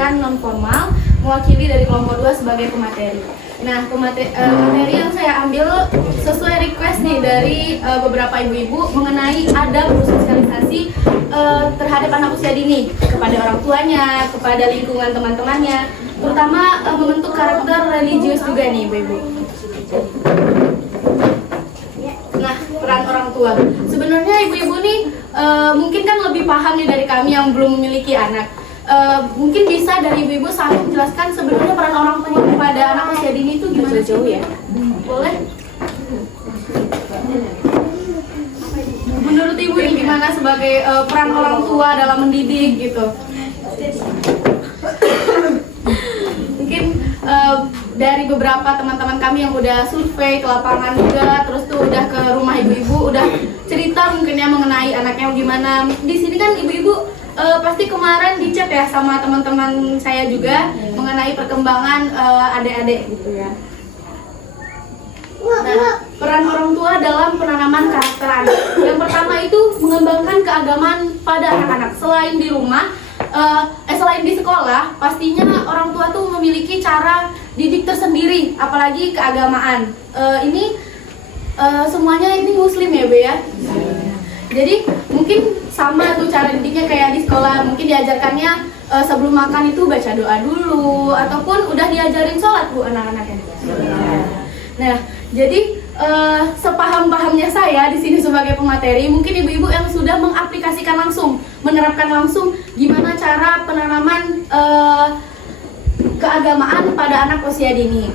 pendidikan non formal, mewakili dari kelompok 2 sebagai pemateri. Nah, materi yang saya ambil sesuai request nih dari beberapa ibu-ibu mengenai adab bersosialisasi terhadap anak usia dini kepada orang tuanya, kepada lingkungan teman-temannya, terutama membentuk karakter religius juga nih ibu-ibu. Nah, peran orang tua. Sebenarnya ibu-ibu nih mungkin kan lebih paham nih dari kami yang belum memiliki anak. Mungkin bisa dari ibu-ibu satu menjelaskan sebenarnya peran orang tua kepada anak usia dini itu gimana? Jauh ya? Boleh? Menurut ibu nih gimana sebagai peran orang tua dalam mendidik gitu? Mungkin dari beberapa teman-teman kami yang udah survei ke lapangan juga, terus tuh udah ke rumah ibu-ibu, udah cerita mungkin ya mengenai anaknya gimana. Di sini kan ibu-ibu pasti kemarin dicek ya sama teman-teman saya juga mengenai perkembangan adik-adik gitu ya. Nah, peran orang tua dalam penanaman karakter anak. Yang pertama itu mengembangkan keagamaan pada anak-anak. Selain di rumah, selain di sekolah, pastinya orang tua tuh memiliki cara didik tersendiri, apalagi keagamaan. Ini semuanya ini muslim ya, Be ya. Jadi mungkin sama tuh cara didiknya kayak di sekolah, mungkin diajarkannya sebelum makan itu baca doa dulu, ataupun udah diajarin sholat bu anak-anaknya. Nah, jadi sepaham-pahamnya saya di sini sebagai pemateri, mungkin ibu-ibu yang sudah mengaplikasikan langsung, menerapkan langsung gimana cara penanaman keagamaan pada anak usia dini.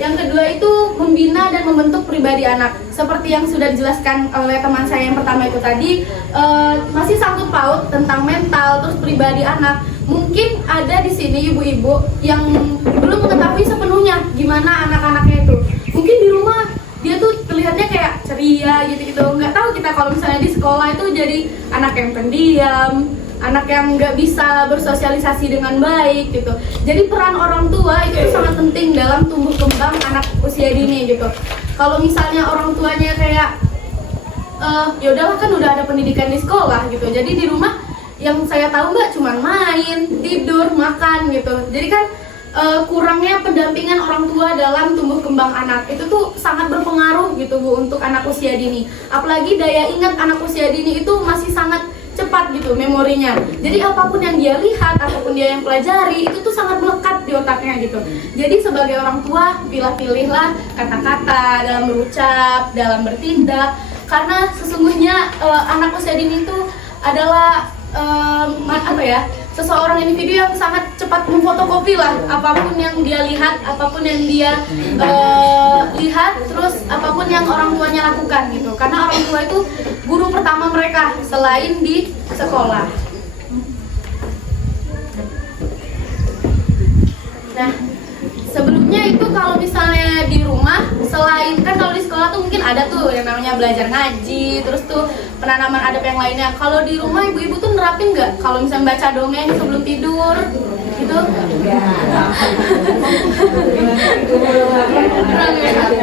Yang kedua itu membina dan membentuk pribadi anak. Seperti yang sudah dijelaskan oleh teman saya yang pertama itu tadi, masih sangkut paut tentang mental terus pribadi anak. Mungkin ada di sini ibu-ibu yang belum mengetahui sepenuhnya gimana anak-anaknya itu. Mungkin di rumah dia tuh terlihatnya kayak ceria gitu-gitu. Nggak tahu kita kalau misalnya di sekolah itu jadi anak yang pendiam, anak yang nggak bisa bersosialisasi dengan baik gitu. Jadi peran orang tua itu sangat penting dalam tumbuh kembang anak usia dini gitu. Kalau misalnya orang tuanya kayak ya udahlah kan udah ada pendidikan di sekolah gitu. Jadi di rumah yang saya tahu nggak cuma main, tidur, makan gitu. Jadi kan kurangnya pendampingan orang tua dalam tumbuh kembang anak itu tuh sangat berpengaruh gitu Bu untuk anak usia dini. Apalagi daya ingat anak usia dini itu masih sangat cepat gitu memorinya. Jadi apapun yang dia lihat, apapun dia yang pelajari itu tuh sangat melekat di otaknya gitu. Jadi sebagai orang tua pilih-pilihlah kata-kata dalam berucap, dalam bertindak, karena sesungguhnya anak usia dini itu adalah seseorang individu yang sangat cepat memfotokopi lah apapun yang dia lihat, apapun yang dia lihat, terus apapun yang orang tuanya lakukan gitu. Karena orang tua itu guru pertama mereka selain di sekolah. Nah, sebelumnya itu kalau misalnya di rumah, selain kan kalau di sekolah tuh mungkin ada tuh yang namanya belajar ngaji, terus tuh penanaman adab yang lainnya. Kalau di rumah ibu-ibu tuh nerapin nggak? Kalau misalnya baca dongeng sebelum tidur, gitu?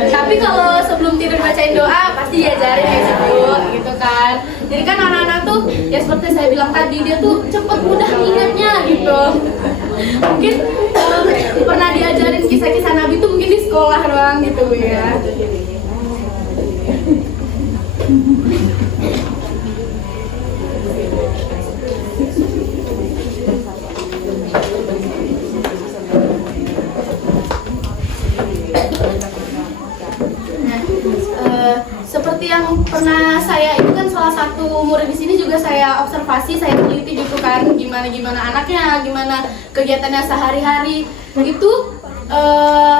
Tapi kalau sebelum tidur bacain doa pasti diajarin ya Bu, gitu kan. Jadi kan anak-anak tuh ya seperti saya bilang tadi, dia tuh cepet mudah ingatnya gitu. Mungkin pernah diajarin kisah-kisah Nabi tuh mungkin di sekolah doang gitu ya. Seperti yang pernah saya itu kan salah satu murid di sini juga saya observasi, saya teliti gitu kan gimana anaknya, gimana kegiatannya sehari-hari. Itu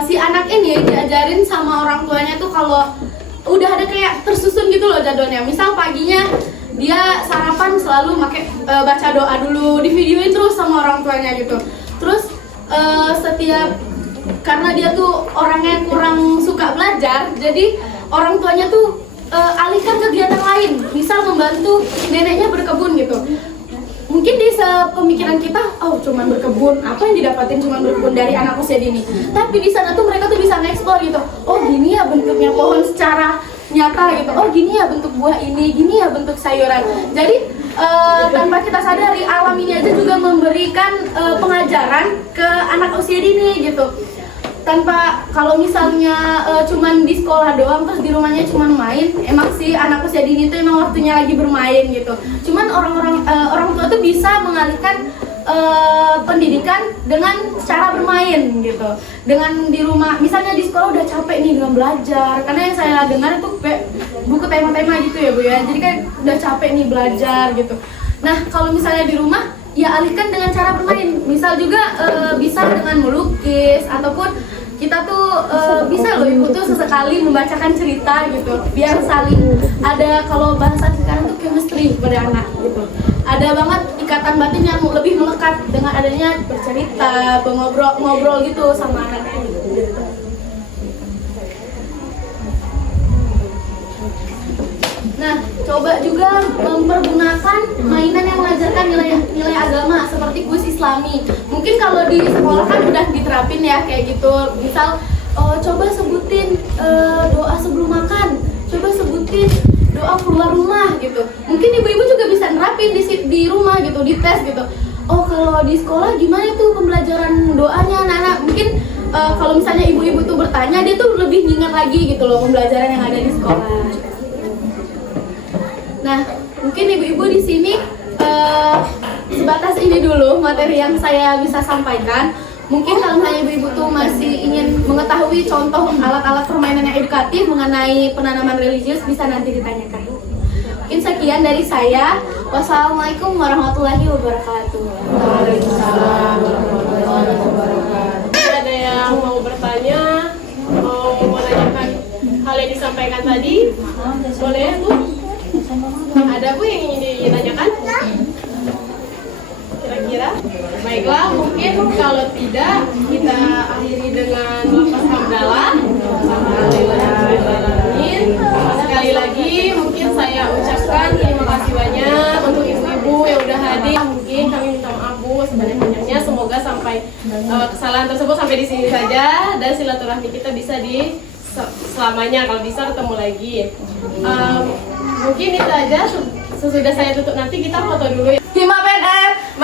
si anak ini diajarin sama orang tuanya tuh kalau udah ada kayak tersusun gitu loh jadwalnya. Misal paginya dia sarapan selalu pakai baca doa dulu, di videoin terus sama orang tuanya gitu. Terus setiap karena dia tuh orangnya kurang suka belajar, jadi orang tuanya tuh alihkan kegiatan lain, misal membantu neneknya berkebun gitu. Mungkin di pemikiran kita, oh cuman berkebun, apa yang didapatin cuman berkebun dari anak usia dini. Tapi di sana tuh mereka tuh bisa nge-explore gitu. Oh gini ya bentuknya pohon secara nyata gitu. Oh gini ya bentuk buah ini, gini ya bentuk sayuran. Jadi tanpa kita sadari alam ini aja juga memberikan pengajaran ke anak usia dini gitu. Tanpa kalau misalnya cuman di sekolah doang terus di rumahnya cuman main, emang sih anak usia dini itu emang waktunya lagi bermain gitu. Cuman orang tua tuh bisa mengalihkan pendidikan dengan cara bermain gitu. Dengan di rumah, misalnya di sekolah udah capek nih dengan belajar, karena yang saya dengar itu buku tema-tema gitu ya Bu ya. Jadi kan udah capek nih belajar gitu. Nah kalau misalnya di rumah ya alihkan dengan cara bermain. Misal juga bisa dengan melukis ataupun kita tuh bisa loh ibu tuh sesekali membacakan cerita gitu biar saling ada, kalau bahasa sekarang tuh chemistry pada anak gitu. Ada banget ikatan batin yang lebih melekat dengan adanya bercerita, ngobrol gitu sama anaknya gitu. Nah, coba juga mempergunakan mainan yang mengajarkan nilai agama seperti kuis Islami. Mungkin kalau di sekolah kan udah diterapin ya kayak gitu. Misal coba sebutin doa sebelum makan, coba sebutin doa keluar rumah gitu. Mungkin ibu-ibu juga bisa nerapin di rumah gitu, di tes gitu. Oh kalau di sekolah gimana tuh pembelajaran doanya anak-anak? Mungkin kalau misalnya ibu-ibu tuh bertanya, dia tuh lebih ingat lagi gitu loh pembelajaran yang ada di sekolah. Nah, mungkin ibu-ibu di sini sebatas ini dulu materi yang saya bisa sampaikan. Mungkin kalau misalnya ibu-ibu tuh masih ingin mengetahui contoh alat-alat permainan yang edukatif mengenai penanaman religius, bisa nanti ditanyakan. Mungkin sekian dari saya. Wassalamualaikum warahmatullahi wabarakatuh. Waalaikumsalam warahmatullahi wabarakatuh. Ada yang mau bertanya, mau menanyakan hal yang disampaikan tadi? Boleh Bu? Ada Bu yang ingin ditanyakan? Kira-kira? Baiklah, mungkin kalau tidak kita akhiri dengan lafaz hamdalah. Alhamdulillahirrahmanirrahim. Sekali lagi mungkin saya ucapkan terima kasih banyak untuk ibu-ibu yang udah hadir. Mungkin kami minta maaf Bu sebanyak-banyaknya. Semoga sampai kesalahan tersebut sampai di sini saja dan silaturahmi kita bisa di selamanya, kalau bisa ketemu lagi. Mungkin itu aja. Sesudah saya tutup nanti kita foto dulu ya. Hima PNF,